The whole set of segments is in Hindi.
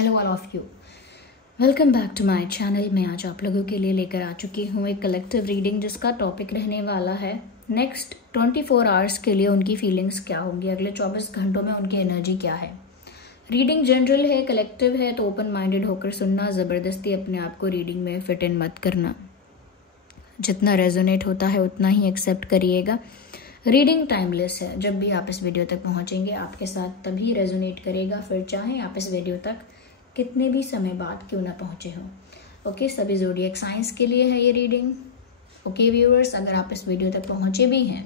Hello all of you, welcome back to my channel. मैं आज आप लोगों के लिए लेकर आ चुकी हूँ एक कलेक्टिव रीडिंग जिसका टॉपिक रहने वाला है नेक्स्ट 24 आवर्स के लिए उनकी फीलिंग्स क्या होंगी, अगले 24 घंटों में उनकी एनर्जी क्या है। रीडिंग जनरल है, कलेक्टिव है, तो ओपन माइंडेड होकर सुनना, ज़बरदस्ती अपने आप को रीडिंग में फिट इन मत करना। जितना रेजोनेट होता है उतना ही एक्सेप्ट करिएगा। रीडिंग टाइमलेस है, जब भी आप इस वीडियो तक पहुंचेंगे आपके साथ तभी रेजोनेट करेगा, फिर चाहे आप इस वीडियो तक कितने भी समय बाद क्यों ना पहुंचे हों। ओके, सभी ज़ोडिएक साइंस के लिए है ये रीडिंग। ओके व्यूअर्स, अगर आप इस वीडियो तक पहुंचे भी हैं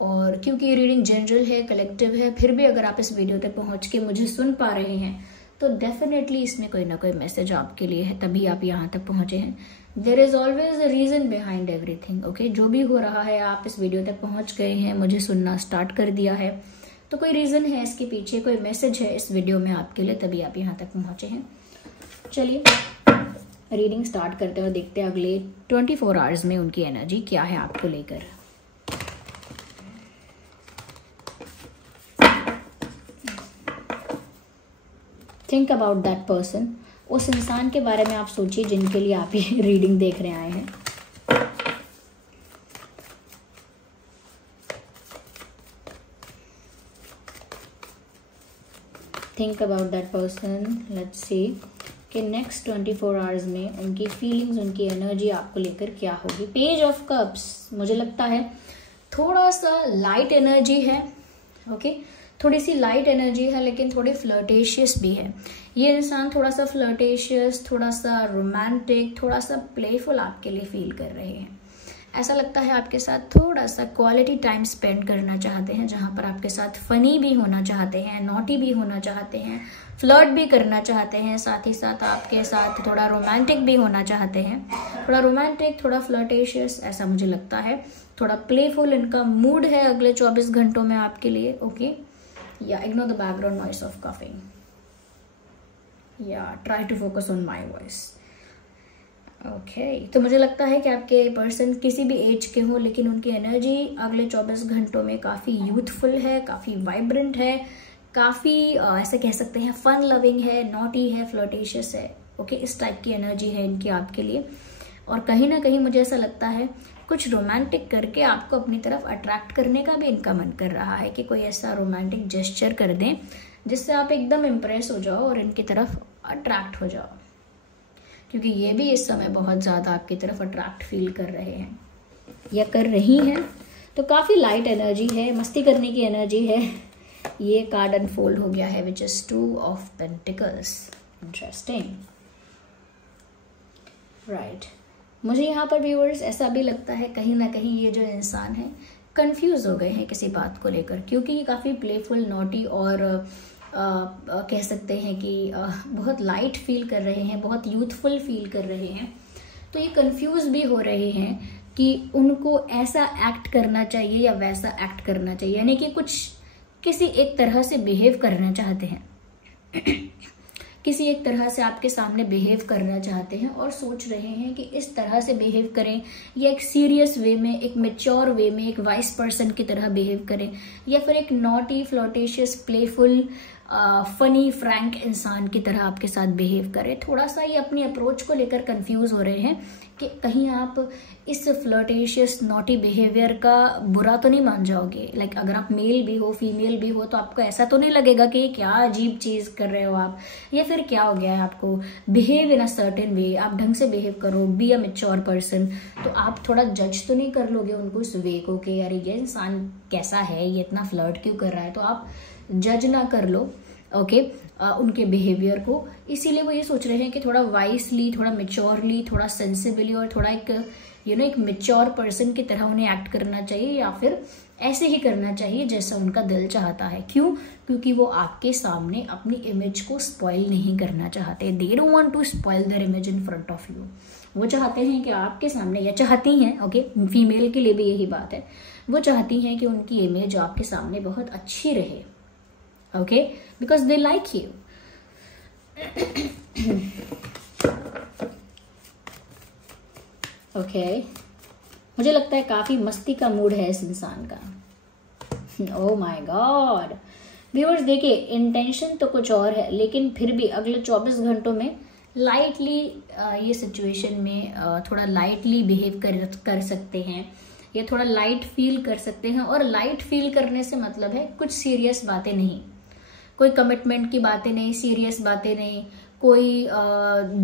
और क्योंकि ये रीडिंग जनरल है, कलेक्टिव है, फिर भी अगर आप इस वीडियो तक पहुंच के मुझे सुन पा रहे हैं तो डेफिनेटली इसमें कोई ना कोई मैसेज आपके लिए है, तभी आप यहाँ तक पहुंचे हैं। There is always a reason behind everything. Okay, जो भी हो रहा है, आप इस वीडियो तक पहुंच गए हैं, मुझे सुनना स्टार्ट कर दिया है, तो कोई रीजन है इसके पीछे, कोई मैसेज है इस वीडियो में आपके लिए, तभी आप यहाँ तक पहुंचे हैं। चलिए रीडिंग स्टार्ट करते हुए देखते हैं अगले 24 आवर्स में उनकी एनर्जी क्या है आपको लेकर। Think about that person. उस इंसान के बारे में आप सोचिए जिनके लिए आप ये रीडिंग देख रहे आए हैं। Think about that person. Let's see कि नेक्स्ट 24 आवर्स में उनकी फीलिंग्स, उनकी एनर्जी आपको लेकर क्या होगी। पेज ऑफ कप्स, मुझे लगता है थोड़ा सा लाइट एनर्जी है। ओके, थोड़ी सी लाइट एनर्जी है लेकिन थोड़ी फ्लर्टेशियस भी है। ये इंसान थोड़ा सा फ्लर्टेशियस, थोड़ा सा रोमांटिक, थोड़ा सा प्लेफुल आपके लिए फील कर रहे हैं। ऐसा लगता है आपके साथ थोड़ा सा क्वालिटी टाइम स्पेंड करना चाहते हैं, जहां पर आपके साथ फनी भी होना चाहते हैं, नॉटी भी होना चाहते हैं, फ्लर्ट भी करना चाहते हैं, साथ ही साथ आपके साथ थोड़ा रोमांटिक भी होना चाहते हैं। थोड़ा रोमांटिक, थोड़ा फ्लर्टेशियस, ऐसा मुझे लगता है। थोड़ा प्लेफुल इनका मूड है अगले 24 घंटों में आपके लिए। ओके, या ignore the background noise of coughing, या try to focus on my voice. Okay, तो मुझे लगता है कि आपके पर्सन किसी भी एज के हो, लेकिन उनकी एनर्जी अगले 24 घंटों में काफ़ी यूथफुल है, काफ़ी वाइब्रेंट है, काफ़ी ऐसे कह सकते हैं फन लविंग है, नॉटी है, फ्लर्टेशियस है। ओके, इस टाइप की एनर्जी है इनकी आपके लिए। और कहीं ना कहीं मुझे ऐसा लगता है कुछ रोमांटिक करके आपको अपनी तरफ अट्रैक्ट करने का भी इनका मन कर रहा है कि कोई ऐसा रोमांटिक जेस्चर कर दें जिससे आप एकदम इम्प्रेस हो जाओ और इनकी तरफ अट्रैक्ट हो जाओ, क्योंकि ये भी इस समय बहुत ज़्यादा आपकी तरफ अट्रैक्ट फील कर रहे हैं या कर रही हैं। तो काफ़ी लाइट एनर्जी है, मस्ती करने की एनर्जी है। ये कार्ड अनफोल्ड हो गया है which is 2 of pentacles. Interesting, right. मुझे यहाँ पर व्यूअर्स ऐसा भी लगता है कहीं ना कहीं ये जो इंसान है कंफ्यूज हो गए हैं किसी बात को लेकर, क्योंकि ये काफ़ी प्लेफुल, नॉटी और कह सकते हैं कि बहुत लाइट फील कर रहे हैं, बहुत यूथफुल फील कर रहे हैं। तो ये कंफ्यूज भी हो रहे हैं कि उनको ऐसा एक्ट करना चाहिए या वैसा एक्ट करना चाहिए, यानी कि कुछ किसी एक तरह से बिहेव करना चाहते हैं किसी एक तरह से आपके सामने बिहेव करना चाहते हैं और सोच रहे हैं कि इस तरह से बिहेव करें या एक सीरियस वे में, एक मैच्योर वे में, एक वाइस पर्सन की तरह बिहेव करें, या फिर एक naughty, flirtatious, playful, funny, Frank इंसान की तरह आपके साथ बिहेव करें। थोड़ा सा ये अपनी अप्रोच को लेकर कंफ्यूज हो रहे हैं कि कहीं आप इस फ्लर्टेशियस, नॉटी बिहेवियर का बुरा तो नहीं मान जाओगे। लाइक अगर आप मेल भी हो, फीमेल भी हो, तो आपको ऐसा तो नहीं लगेगा कि क्या अजीब चीज़ कर रहे हो आप, या फिर क्या हो गया है आपको। Behave in a certain way, आप ढंग से बिहेव करो, बी अ मैच्योर पर्सन। तो आप थोड़ा जज तो नहीं कर लोगे उनको इस वे को कि यार ये इंसान कैसा है, ये इतना फ्लर्ट क्यों कर रहा है, तो आप जज ना कर लो। ओके, उनके बिहेवियर को। इसीलिए वो ये सोच रहे हैं कि थोड़ा वाइसली, थोड़ा मेच्योरली, थोड़ा सेंसिबली और थोड़ा एक एक मेच्योर पर्सन की तरह उन्हें एक्ट करना चाहिए, या फिर ऐसे ही करना चाहिए जैसा उनका दिल चाहता है। क्यों? क्योंकि वो आपके सामने अपनी इमेज को स्पॉइल नहीं करना चाहते। They don't want to spoil their image in front of you. वो चाहते हैं कि आपके सामने, या चाहती हैं, ओके, फीमेल के लिए भी यही बात है, वो चाहती हैं कि उनकी इमेज आपके सामने बहुत अच्छी रहे। Okay, because they like you. Okay, मुझे लगता है काफी मस्ती का मूड है इस इंसान का। ओह माय गॉड, व्यूअर्स देखिए, इंटेंशन तो कुछ और है, लेकिन फिर भी अगले 24 घंटों में लाइटली ये सिचुएशन में थोड़ा लाइटली बिहेव कर सकते हैं, ये थोड़ा लाइट फील कर सकते हैं। और लाइट फील करने से मतलब है कुछ सीरियस बातें नहीं, कोई कमिटमेंट की बातें नहीं, सीरियस बातें नहीं, कोई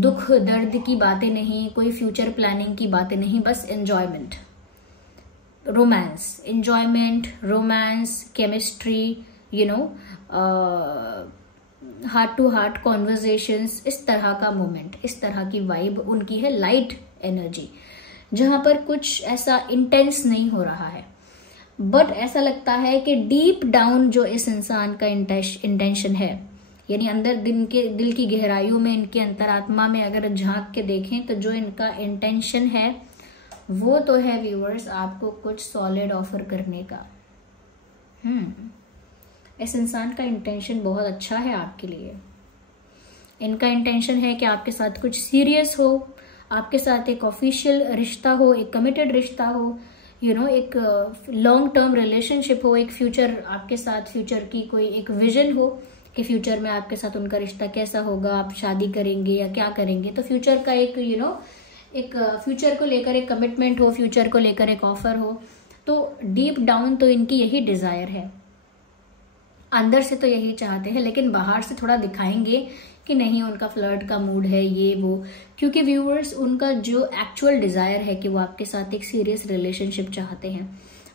दुख दर्द की बातें नहीं, कोई फ्यूचर प्लानिंग की बातें नहीं, बस enjoyment, romance, enjoyment, romance, chemistry, you know, heart to heart conversations, इस तरह का मोमेंट, इस तरह की वाइब उनकी है, लाइट एनर्जी, जहां पर कुछ ऐसा इंटेंस नहीं हो रहा है। बट ऐसा लगता है कि डीप डाउन जो इस इंसान का इंटेंशन है, यानी अंदर दिल की गहराइयों में, इनके अंतरात्मा में अगर झांक के देखें तो जो इनका इंटेंशन है वो तो है व्यूअर्स आपको कुछ सॉलिड ऑफर करने का। इस इंसान का इंटेंशन बहुत अच्छा है आपके लिए। इनका इंटेंशन है कि आपके साथ कुछ सीरियस हो, आपके साथ एक ऑफिशियल रिश्ता हो, एक कमिटेड रिश्ता हो, यू नो, एक लॉन्ग टर्म रिलेशनशिप हो, एक फ्यूचर आपके साथ, फ्यूचर की कोई एक विजन हो कि फ्यूचर में आपके साथ उनका रिश्ता कैसा होगा, आप शादी करेंगे या क्या करेंगे। तो फ्यूचर का एक यू नो एक फ्यूचर को लेकर एक कमिटमेंट हो, फ्यूचर को लेकर एक ऑफर हो। तो डीप डाउन तो इनकी यही डिजायर है, अंदर से तो यही चाहते हैं, लेकिन बाहर से थोड़ा दिखाएंगे कि नहीं उनका फ्लर्ट का मूड है, ये वो, क्योंकि व्यूअर्स उनका जो एक्चुअल डिजायर है कि वो आपके साथ एक सीरियस रिलेशनशिप चाहते हैं,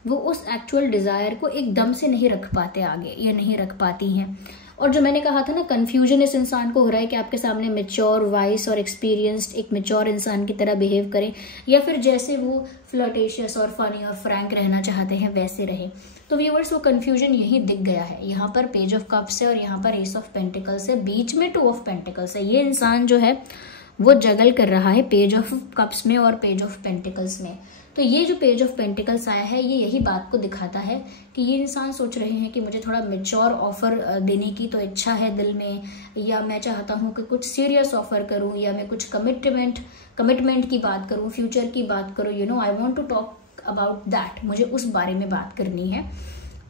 वो उस एक्चुअल डिजायर को एकदम से नहीं रख पाते आगे, या नहीं रख पाती हैं। और जो मैंने कहा था ना, कंफ्यूजन इस इंसान को हो रहा है कि आपके सामने मेच्योर, वाइस और एक्सपीरियंस्ड एक मेच्योर इंसान की तरह बिहेव करें, या फिर जैसे वो फ्लर्टेशियस और फनी और फ्रैंक रहना चाहते हैं वैसे रहे। तो व्यूअर्स वो कंफ्यूजन यही दिख गया है। यहाँ पर पेज ऑफ कप्स है और यहाँ पर एस ऑफ पेंटिकल्स है, बीच में 2 ऑफ पेंटिकल्स है। ये इंसान जो है वो जगल कर रहा है पेज ऑफ कप्स में और पेज ऑफ पेंटिकल्स में। तो ये जो पेज ऑफ पेंटिकल्स आया है ये यही बात को दिखाता है कि ये इंसान सोच रहे हैं कि मुझे थोड़ा मेच्योर ऑफर देने की तो इच्छा है दिल में, या मैं चाहता हूँ कि कुछ सीरियस ऑफर करूँ, या मैं कुछ कमिटमेंट की बात करूँ, फ्यूचर की बात करूँ, you know, I want to talk about that, मुझे उस बारे में बात करनी है।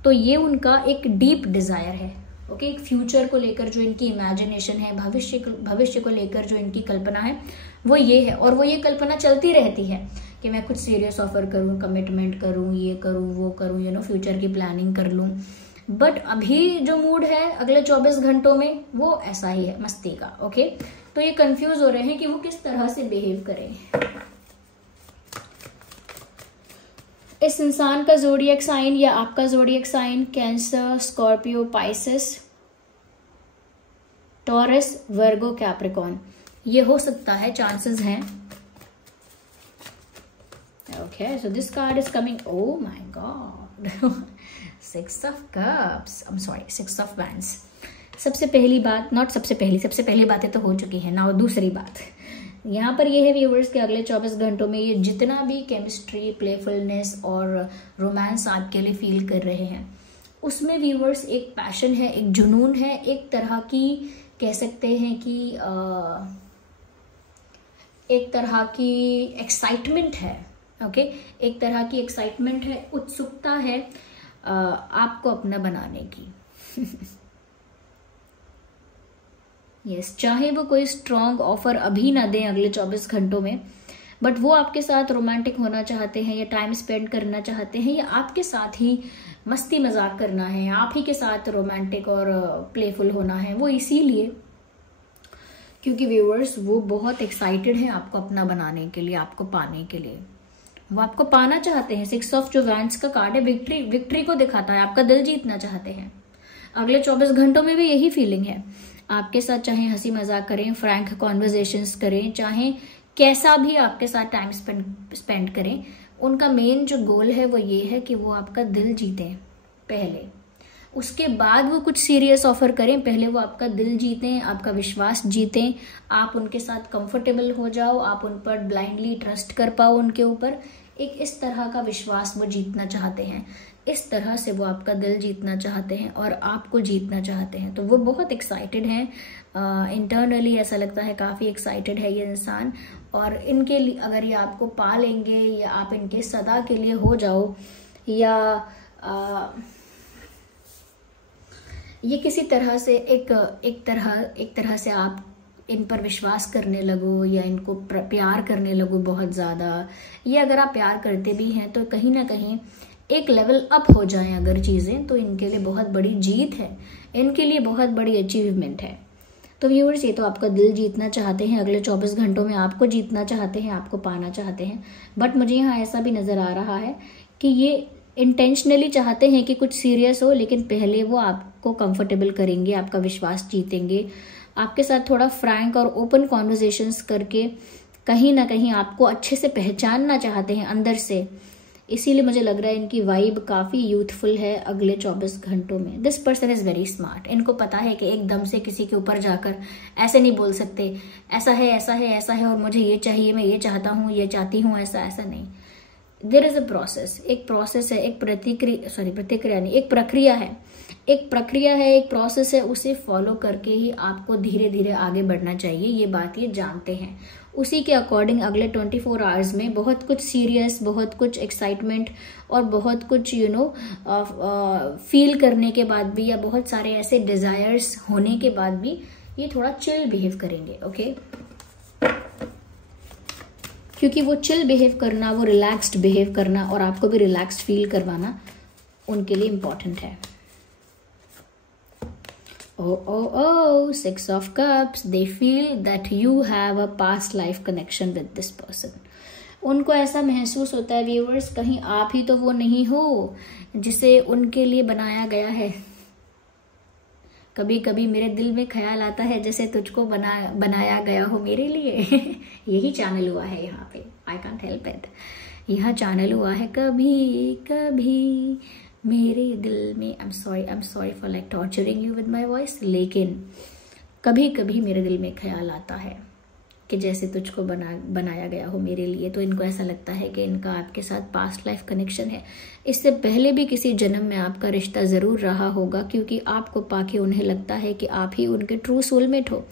तो ये उनका एक डीप डिजायर है, ओके, एक फ्यूचर को लेकर जो इनकी इमेजिनेशन है, भविष्य को लेकर जो इनकी कल्पना है वो ये है। और वो ये कल्पना चलती रहती है कि मैं कुछ सीरियस ऑफर करूं, कमिटमेंट करूं, ये करूं, वो करूं, यू नो, फ्यूचर की प्लानिंग कर लूं। बट अभी जो मूड है अगले 24 घंटों में वो ऐसा ही है, मस्ती का, ओके। तो ये कंफ्यूज हो रहे हैं कि वो किस तरह से बिहेव करें। इस इंसान का ज़ोडिएक साइन या आपका zodiac sign Cancer, Scorpio, Pisces, Taurus, Virgo, Capricorn, ये हो सकता है, चांसेस हैं। Okay, so this card is coming. Oh my God, 6 of Cups. I'm sorry, 6 of Wands. सबसे पहली बात, सबसे पहली बातें तो हो चुकी है ना। दूसरी बात यहाँ पर ये है व्यूअर्स के अगले 24 घंटों में ये जितना भी केमिस्ट्री, प्लेफुलनेस और रोमांस आपके लिए फील कर रहे हैं, उसमें व्यूअर्स एक पैशन है, एक जुनून है, एक तरह की कह सकते हैं कि एक तरह की एक्साइटमेंट है, ओके, एक तरह की एक्साइटमेंट है, उत्सुकता है आपको अपना बनाने की। यस, चाहे वो कोई स्ट्रॉन्ग ऑफर अभी ना दें अगले 24 घंटों में, बट वो आपके साथ रोमांटिक होना चाहते हैं, या टाइम स्पेंड करना चाहते हैं, या आपके साथ ही मस्ती मजाक करना है, आप ही के साथ रोमांटिक और प्लेफुल होना है। वो इसीलिए क्योंकि व्यूअर्स वो बहुत एक्साइटेड हैं आपको अपना बनाने के लिए, आपको पाने के लिए, वो आपको पाना चाहते हैं। 6 ऑफ जो वैंड्स का कार्ड है विक्ट्री को दिखाता है, आपका दिल जीतना चाहते हैं। अगले 24 घंटों में भी यही फीलिंग है आपके साथ, चाहे हंसी मजाक करें, फ्रैंक कॉन्वर्जेशंस करें, चाहे कैसा भी आपके साथ टाइम स्पेंड करें, उनका मेन जो गोल है वो ये है कि वो आपका दिल जीतें पहले, उसके बाद वो कुछ सीरियस ऑफर करें। पहले वो आपका दिल जीतें, आपका विश्वास जीतें, आप उनके साथ कंफर्टेबल हो जाओ, आप उन पर ब्लाइंडली ट्रस्ट कर पाओ उनके ऊपर। एक इस तरह का विश्वास वो जीतना चाहते हैं, इस तरह से वो आपका दिल जीतना चाहते हैं और आपको जीतना चाहते हैं। तो वो बहुत एक्साइटेड हैं, इंटरनली ऐसा लगता है काफ़ी एक्साइटेड है ये इंसान। और इनके लिए अगर ये आपको पा लेंगे, या आप इनके सदा के लिए हो जाओ, या ये किसी तरह से एक तरह से आप इन पर विश्वास करने लगो या इनको प्यार करने लगो बहुत ज़्यादा। ये अगर आप प्यार करते भी हैं तो कहीं ना कहीं एक लेवल अप हो जाएं अगर चीज़ें, तो इनके लिए बहुत बड़ी जीत है, इनके लिए बहुत बड़ी अचीवमेंट है। तो व्यूअर्स, ये तो आपका दिल जीतना चाहते हैं, अगले 24 घंटों में आपको जीतना चाहते हैं, आपको पाना चाहते हैं। बट मुझे यहाँ ऐसा भी नज़र आ रहा है कि ये इंटेंशनली चाहते हैं कि कुछ सीरियस हो, लेकिन पहले वो आपको कंफर्टेबल करेंगे, आपका विश्वास जीतेंगे, आपके साथ थोड़ा फ्रैंक और ओपन कॉन्वर्जेशंस करके कहीं ना कहीं आपको अच्छे से पहचानना चाहते हैं अंदर से। इसीलिए मुझे लग रहा है इनकी वाइब काफ़ी यूथफुल है अगले 24 घंटों में। This person is very smart. इनको पता है कि एकदम से किसी के ऊपर जाकर ऐसे नहीं बोल सकते, ऐसा है ऐसा है ऐसा है और मुझे ये चाहिए, मैं ये चाहता हूँ, ये चाहती हूँ, ऐसा ऐसा नहीं। देयर इज अ प्रोसेस, एक प्रोसेस है, एक प्रतिक्रिया नहीं, एक प्रक्रिया है, एक प्रोसेस है। उसे फॉलो करके ही आपको धीरे धीरे आगे बढ़ना चाहिए, ये बात ये जानते हैं। उसी के अकॉर्डिंग अगले 24 आवर्स में बहुत कुछ सीरियस, बहुत कुछ एक्साइटमेंट और बहुत कुछ फील करने के बाद भी, या बहुत सारे ऐसे डिजायर्स होने के बाद भी ये थोड़ा चिल बिहेव करेंगे। ओके, क्योंकि वो चिल बिहेव करना, वो रिलैक्स्ड बिहेव करना और आपको भी रिलैक्स्ड फील करवाना उनके लिए इम्पॉर्टेंट है। Oh, 6 of Cups. They feel that you have a past life connection with this person. उनको ऐसा महसूस होता है व्यूअर्स, कहीं आप ही तो वो नहीं हो जिसे उनके लिए बनाया गया है। कभी कभी मेरे दिल में ख्याल आता है जैसे तुझको बनाया गया हो मेरे लिए। यही चैनल हुआ है यहाँ पे, आई कांट हेल्प इट। यहाँ चैनल हुआ है कभी कभी मेरे दिल में। I am sorry for like torturing you with my voice, लेकिन कभी कभी मेरे दिल में ख्याल आता है कि जैसे तुझको बनाया गया हो मेरे लिए। तो इनको ऐसा लगता है कि इनका आपके साथ पास्ट लाइफ कनेक्शन है, इससे पहले भी किसी जन्म में आपका रिश्ता ज़रूर रहा होगा, क्योंकि आपको पाके उन्हें लगता है कि आप ही उनके ट्रू सोलमेट हो।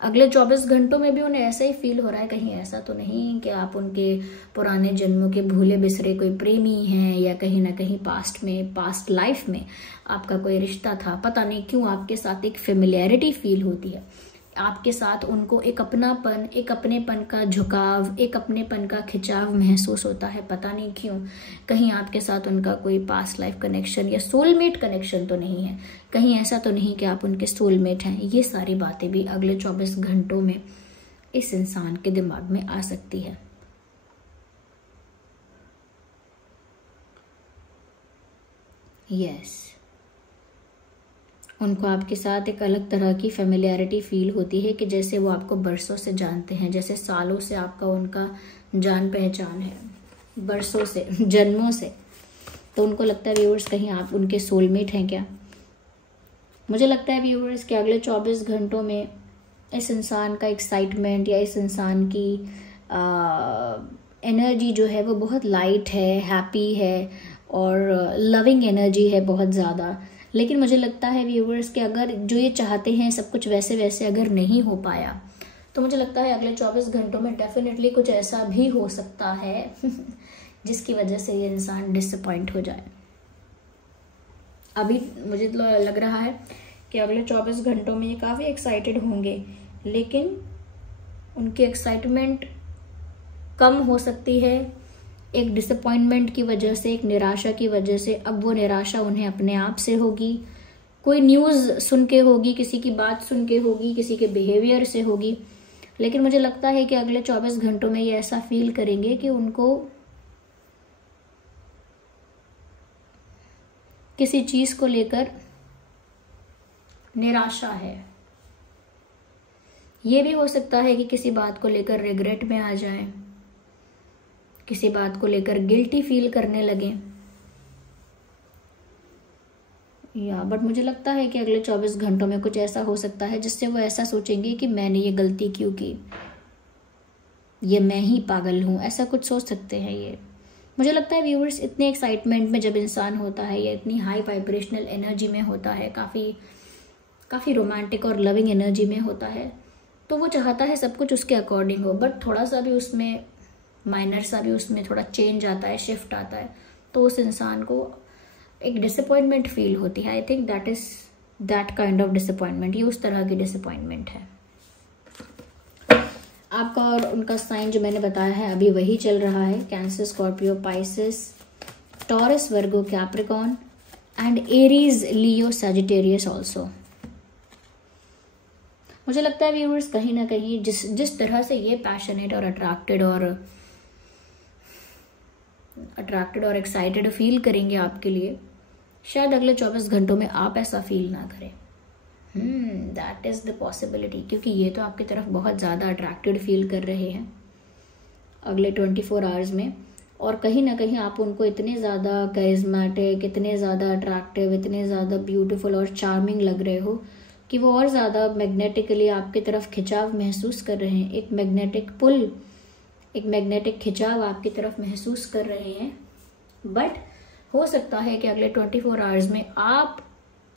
अगले 24 घंटों में भी उन्हें ऐसा ही फील हो रहा है, कहीं ऐसा तो नहीं कि आप उनके पुराने जन्मों के भूले बिसरे कोई प्रेमी हैं, या कहीं ना कहीं पास्ट लाइफ में आपका कोई रिश्ता था। पता नहीं क्यों आपके साथ एक फेमिलियरिटी फील होती है, आपके साथ उनको एक अपनापन, एक अपनेपन का झुकाव, एक अपनेपन का खिंचाव महसूस होता है। पता नहीं क्यों, कहीं आपके साथ उनका कोई पास्ट लाइफ कनेक्शन या सोलमेट कनेक्शन तो नहीं है, कहीं ऐसा तो नहीं कि आप उनके सोलमेट हैं। ये सारी बातें भी अगले 24 घंटों में इस इंसान के दिमाग में आ सकती है। यस, उनको आपके साथ एक अलग तरह की फेमिलियरिटी फील होती है कि जैसे वो आपको बरसों से जानते हैं, जैसे सालों से आपका उनका जान पहचान है, बरसों से, जन्मों से। तो उनको लगता है व्यूअर्स कहीं आप उनके सोलमेट हैं क्या। मुझे लगता है व्यूअर्स कि अगले 24 घंटों में इस इंसान का एक्साइटमेंट या इस इंसान की एनर्जी जो है वो बहुत लाइट है, हैप्पी है और लविंग एनर्जी है बहुत ज़्यादा। लेकिन मुझे लगता है व्यूअर्स कि अगर जो ये चाहते हैं सब कुछ वैसे वैसे अगर नहीं हो पाया, तो मुझे लगता है अगले 24 घंटों में डेफिनेटली कुछ ऐसा भी हो सकता है जिसकी वजह से ये इंसान डिसअपॉइंट हो जाए। अभी मुझे लग रहा है कि अगले 24 घंटों में ये काफ़ी एक्साइटेड होंगे, लेकिन उनकी एक्साइटमेंट कम हो सकती है एक डिसअपॉइंटमेंट की वजह से, एक निराशा की वजह से। अब वो निराशा उन्हें अपने आप से होगी, कोई न्यूज़ सुन के होगी, किसी की बात सुन के होगी, किसी के बिहेवियर से होगी। लेकिन मुझे लगता है कि अगले 24 घंटों में ये ऐसा फील करेंगे कि उनको किसी चीज़ को लेकर निराशा है। ये भी हो सकता है कि किसी बात को लेकर रिग्रेट में आ जाएं, किसी बात को लेकर गिल्टी फील करने लगे बट मुझे लगता है कि अगले 24 घंटों में कुछ ऐसा हो सकता है जिससे वो ऐसा सोचेंगे कि मैंने ये गलती क्यों की, ये मैं ही पागल हूँ, ऐसा कुछ सोच सकते हैं ये। मुझे लगता है व्यूअर्स इतने एक्साइटमेंट में जब इंसान होता है या इतनी हाई वाइब्रेशनल एनर्जी में होता है, काफ़ी रोमांटिक और लविंग एनर्जी में होता है, तो वो चाहता है सब कुछ उसके अकॉर्डिंग हो। बट थोड़ा सा भी उसमें माइनर सा भी उसमें थोड़ा चेंज आता है, शिफ्ट आता है, तो उस इंसान को एक डिसअपॉइंटमेंट फील होती है। I think that is that kind of disappointment, ये उस तरह की डिसअपॉइंटमेंट है। आपका और उनका साइन जो मैंने बताया है अभी वही चल रहा है, cancer, Scorpio, Pisces, taurus, Virgo, Capricorn and Aries, Leo, Sagittarius also. मुझे लगता है व्यूअर्स कहीं ना कहीं जिस तरह से ये पैशनेट और अट्रैक्टेड और एक्साइटेड फील करेंगे आपके लिए, शायद अगले 24 घंटों में आप ऐसा फील ना करें। दैट इज द पॉसिबिलिटी, क्योंकि ये तो आपकी तरफ बहुत ज़्यादा अट्रैक्टेड फील कर रहे हैं अगले 24 आवर्स में, और कहीं ना कहीं आप उनको इतने ज़्यादा करिज्मेटिक, इतने ज़्यादा अट्रैक्टिव, इतने ज़्यादा ब्यूटीफुल और चार्मिंग लग रहे हो कि वो और ज़्यादा मैग्नेटिकली आपकी तरफ खिंचाव महसूस कर रहे हैं। एक मैग्नेटिक पुल, एक मैग्नेटिक खिंचाव आपकी तरफ महसूस कर रहे हैं। बट हो सकता है कि अगले 24 आवर्स में आप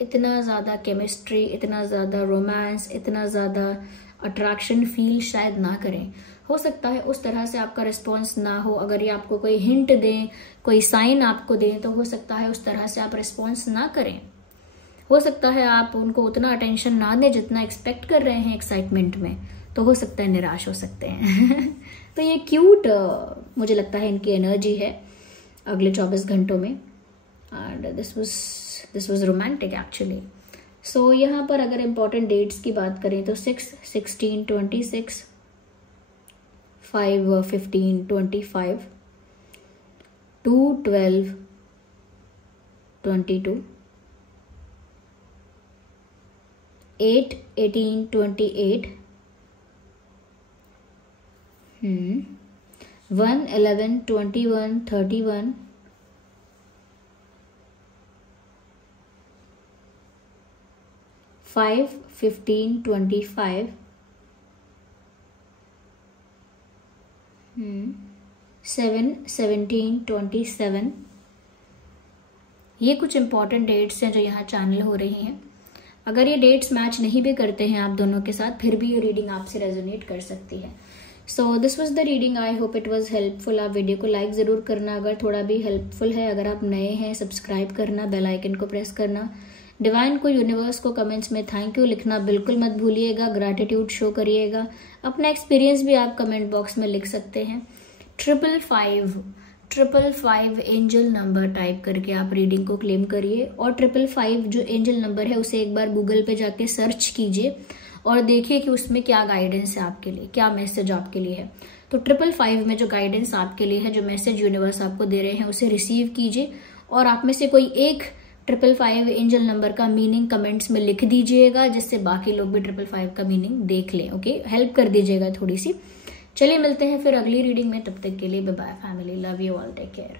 इतना ज़्यादा केमिस्ट्री, इतना ज़्यादा रोमांस, इतना ज़्यादा अट्रैक्शन फील शायद ना करें। हो सकता है उस तरह से आपका रिस्पॉन्स ना हो। अगर ये आपको कोई हिंट दें, कोई साइन आपको दें, तो हो सकता है उस तरह से आप रिस्पॉन्स ना करें। हो सकता है आप उनको उतना अटेंशन ना दें जितना एक्सपेक्ट कर रहे हैं एक्साइटमेंट में, तो हो सकता है निराश हो सकते हैं। तो ये क्यूट मुझे लगता है इनकी एनर्जी है अगले 24 घंटों में, and this was romantic actually. So यहाँ पर अगर इम्पोर्टेंट डेट्स की बात करें तो 6, 16, 26, 5, 15, 25, 2, 12, 22, 8, 18, 28, 1, 11, 21, 31, 5, 15, 25, 7, 17, 27। ये कुछ इंपॉर्टेंट डेट्स हैं जो यहाँ चैनल हो रही हैं। अगर ये डेट्स मैच नहीं भी करते हैं आप दोनों के साथ, फिर भी ये रीडिंग आपसे रेजोनेट कर सकती है। So this was the reading, I hope it was helpful. आप वीडियो को लाइक ज़रूर करना अगर थोड़ा भी हेल्पफुल है। अगर आप नए हैं, सब्सक्राइब करना, बेल आइकन को प्रेस करना, डिवाइन को, यूनिवर्स को कमेंट्स में थैंक यू लिखना बिल्कुल मत भूलिएगा। ग्रैटिट्यूड शो करिएगा। अपना एक्सपीरियंस भी आप कमेंट बॉक्स में लिख सकते हैं। 555 एंजल नंबर टाइप करके आप रीडिंग को क्लेम करिए, और 555 जो एंजल नंबर है उसे एक बार गूगल पे जाके सर्च कीजिए और देखिए कि उसमें क्या गाइडेंस है आपके लिए, क्या मैसेज आपके लिए है। तो 555 में जो गाइडेंस आपके लिए है, जो मैसेज यूनिवर्स आपको दे रहे हैं, उसे रिसीव कीजिए, और आप में से कोई एक 555 एंजल नंबर का मीनिंग कमेंट्स में लिख दीजिएगा, जिससे बाकी लोग भी 555 का मीनिंग देख लें। ओके, हेल्प कर दीजिएगा थोड़ी सी। चलिए मिलते हैं फिर अगली रीडिंग में, तब तक के लिए bye bye family, love you all, take care.